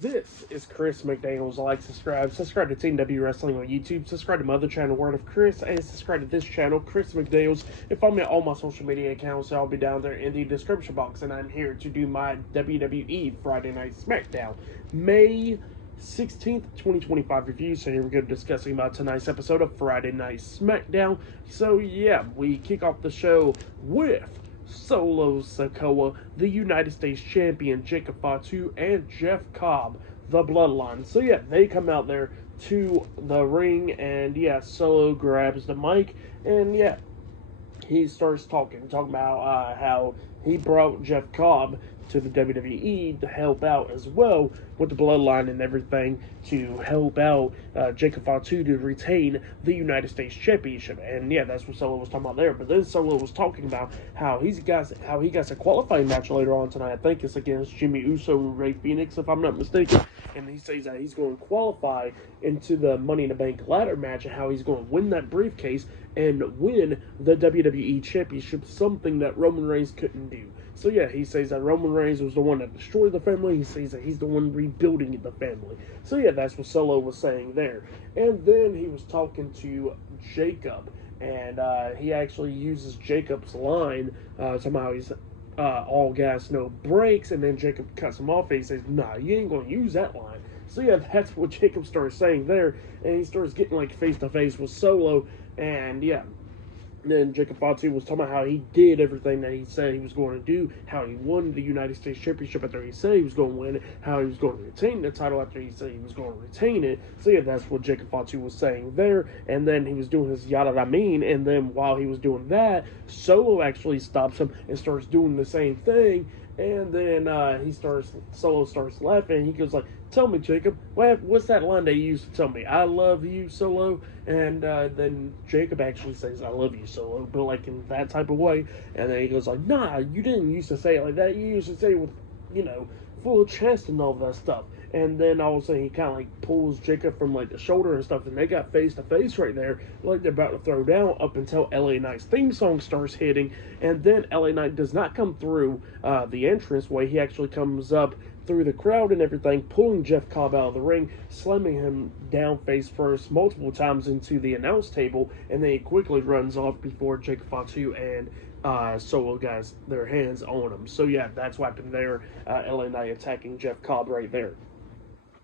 This is Chris McDaniels. Like, subscribe to Team W Wrestling on YouTube, subscribe to my other channel, Word of Chris, and subscribe to this channel, Chris McDaniels, and follow me on all my social media accounts. I'll be down there in the description box, and I'm here to do my WWE Friday Night SmackDown, May 16th, 2025 review. So here we go, discussing about tonight's episode of Friday Night SmackDown. So yeah, we kick off the show with Solo Sikoa, the United States Champion, Jacob Fatu, and Jeff Cobb, the Bloodline. So yeah, they come out there to the ring, and yeah, Solo grabs the mic, and yeah, he starts talking about how he brought Jeff Cobb to the WWE to help out as well with the Bloodline and everything, to help out Jacob Fatu to retain the United States Championship. And yeah, that's what Solo was talking about there. But then Solo was talking about how he got a qualifying match later on tonight. I think it's against Jimmy Uso and Rey Fenix, if I'm not mistaken. And he says that he's going to qualify into the Money in the Bank ladder match, and how he's going to win that briefcase and win the WWE Championship, something that Roman Reigns couldn't do. So yeah, he says that Roman Reigns was the one that destroyed the family. He says that he's the one rebuilding the family. So yeah, that's what Solo was saying there. And then he was talking to Jacob, and he actually uses Jacob's line, somehow he's all gas, no brakes, and then Jacob cuts him off, and he says, nah, you ain't going to use that line. So yeah, that's what Jacob starts saying there, and he starts getting like face-to-face with Solo, and yeah. Then Jacob Fatu was talking about how he did everything that he said he was going to do, how he won the United States Championship after he said he was going to win it, how he was going to retain the title after he said he was going to retain it. So yeah, that's what Jacob Fatu was saying there. And then he was doing his yada da mean, and then while he was doing that, Solo actually stops him and starts doing the same thing. And then Solo starts laughing. He goes like, tell me, Jacob, what's that line that you used to tell me? I love you, Solo. And then Jacob actually says, I love you, Solo, but like in that type of way. And then he goes like, nah, you didn't used to say it like that. You used to say it with, full chest and all that stuff. And then all of a sudden he kind of like pulls Jacob from like the shoulder and stuff, and they got face to face right there, like they're about to throw down, up until LA Knight's theme song starts hitting. And then LA Knight does not come through the entranceway. He actually comes up through the crowd and everything, pulling Jeff Cobb out of the ring, slamming him down face first multiple times into the announce table, and then he quickly runs off before Jacob Fatu and Solo guys their hands on him. So yeah, that's what happened there. LA Knight attacking Jeff Cobb right there.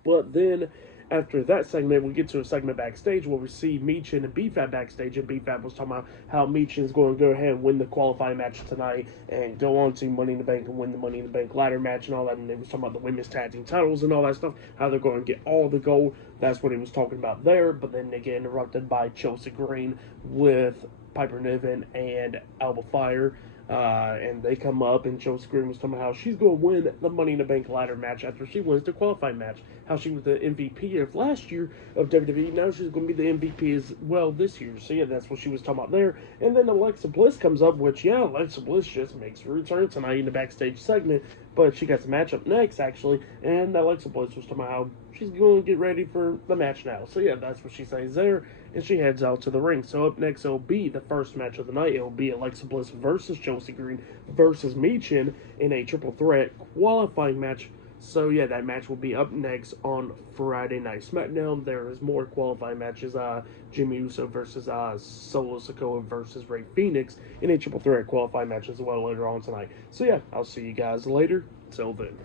But then, after that segment, we get to a segment backstage where we see Michin and B-Fab backstage, and B-Fab was talking about how Michin is going to go ahead and win the qualifying match tonight and go on to Money in the Bank and win the Money in the Bank ladder match and all that. And they was talking about the women's tag team titles and all that stuff, how they're going to get all the gold. That's what he was talking about there. But then they get interrupted by Chelsea Green with Piper Niven and Alba Fire. And they come up, and Chelsea Green was talking about how she's going to win the Money in the Bank ladder match after she wins the qualifying match. How she was the MVP of last year of WWE. Now she's going to be the MVP as well this year. So yeah, that's what she was talking about there. And then Alexa Bliss comes up, which yeah, Alexa Bliss just makes a return tonight in the backstage segment. But she got the match up next, actually. And Alexa Bliss was talking about how she's going to get ready for the match now. So yeah, that's what she says there. And she heads out to the ring. So up next, it'll be the first match of the night. It'll be Alexa Bliss versus Chelsea Green versus Michin in a triple threat qualifying match. So yeah, that match will be up next on Friday Night SmackDown. There is more qualifying matches. Jimmy Uso versus Solo Sikoa versus Rey Fenix in a triple threat qualifying match as well later on tonight. So yeah, I'll see you guys later. Till then.